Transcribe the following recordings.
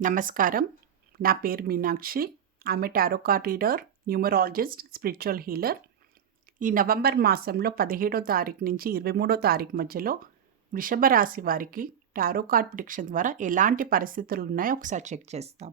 నమస్కారం. నా పేరు మీనాక్షి. ఆమె tarot card reader, numerologist, spiritual healer. ఈ నవంబర్ మాసంలో 17వ తారీఖు నుంచి 23వ తారీఖు మధ్యలో వృషభ రాశి వారికి టారో కార్డ్ ప్రిడిక్షన్ ద్వారా ఎలాంటి పరిస్థితులు ఉన్నాయో ఒకసారి చెక్ చేస్తాం.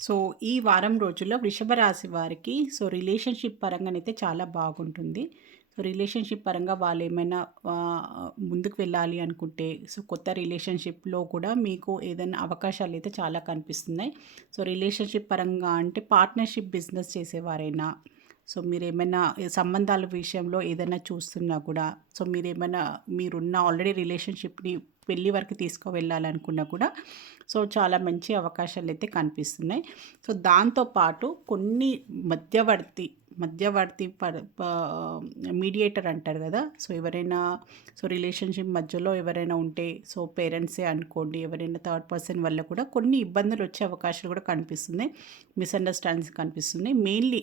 సో, ఈ వారం రోజుల్లో వృషభ రాశి వారికి రిలేషన్‌షిప్ పరంగానైతే చాలా బాగుంటుంది. రిలేషన్‌షిప్ పరంగా వాళ్ళేమైనా ముందుకు వెళ్ళాలి అనుకుంటే, కొత్త రిలేషన్‌షిప్‌లో కూడా మీకు ఏదైనా అవకాశాలైతే చాలా కనిపిస్తున్నాయి. రిలేషన్‌షిప్ పరంగా అంటే పార్ట్నర్‌షిప్ బిజినెస్ చేసేవారైనా, మీరేమైనా సంబంధాల విషయంలో ఏదైనా చూస్తున్నా కూడా, మీరున్న ఆల్రెడీ రిలేషన్‌షిప్‌ని పెళ్లి వరకు తీసుకువెళ్ళాలనుకున్నా కూడా, చాలా మంచి అవకాశాలైతే కనిపిస్తున్నాయి. దాంతో పాటు కొన్ని మధ్యవర్తి మధ్యవర్తి మీడియేటర్ అంటారు కదా! ఎవరైనా రిలేషన్‌షిప్ మధ్యలో ఎవరైనా ఉంటే, పేరెంట్సే అనుకోండి, ఎవరైనా థర్డ్ పర్సన్ వల్ల కూడా కొన్ని ఇబ్బందులు వచ్చే అవకాశాలు కూడా కనిపిస్తున్నాయి. మిస్‌అండర్‌స్టాండింగ్స్ కనిపిస్తున్నాయి. మెయిన్‌లీ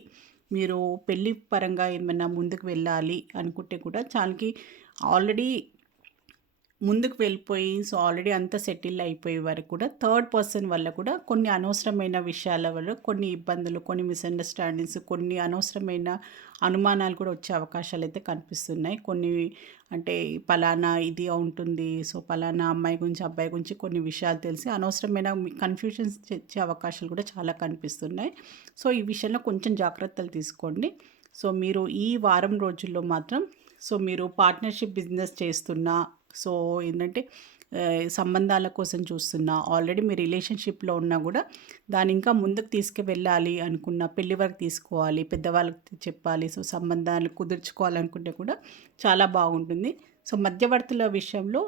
మీరు పెళ్లి పరంగా ఏమైనా ముందుకు వెళ్ళాలి అనుకుంటే కూడా ఆల్రెడీ ముందుకు వెళ్ళిపోయి ఆల్రెడీ అంతా సెటిల్ అయిపోయే వరకు కూడా థర్డ్ పర్సన్ వల్ల కూడా కొన్ని అనవసరమైన విషయాల వల్ల కొన్ని ఇబ్బందులు, కొన్ని మిస్‌అండర్‌స్టాండింగ్స్, కొన్ని అనవసరమైన అనుమానాలు కూడా వచ్చే అవకాశాలు అయితే కనిపిస్తున్నాయి. కొన్ని అంటే పలానా ఇది ఉంటుంది, పలానా అమ్మాయి గురించి, అబ్బాయి గురించి కొన్ని విషయాలు తెలిసి అనవసరమైన కన్‌ఫ్యూషన్స్ తెచ్చే అవకాశాలు కూడా చాలా కనిపిస్తున్నాయి. ఈ విషయంలో కొంచెం జాగ్రత్తలు తీసుకోండి. మీరు ఈ వారం రోజుల్లో మాత్రం మీరు పార్ట్నర్‌షిప్ బిజినెస్ చేస్తున్నా, ఏంటంటే సంబంధాల కోసం చూస్తున్నా, ఆల్రెడీ మీ రిలేషన్‌షిప్‌లో ఉన్నా కూడా దాన్ని ఇంకా ముందుకు తీసుకువెళ్ళాలి అనుకున్న, పెళ్లి వరకు తీసుకోవాలి, పెద్దవాళ్ళకి చెప్పాలి, సంబంధాలు కుదుర్చుకోవాలనుకుంటే కూడా చాలా బాగుంటుంది. మధ్యవర్తుల విషయంలో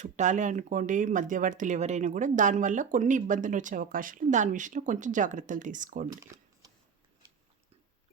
చుట్టాలే అనుకోండి, మధ్యవర్తులు ఎవరైనా కూడా దానివల్ల కొన్ని ఇబ్బందులు వచ్చే అవకాశాలు, దాని విషయంలో కొంచెం జాగ్రత్తలు తీసుకోండి.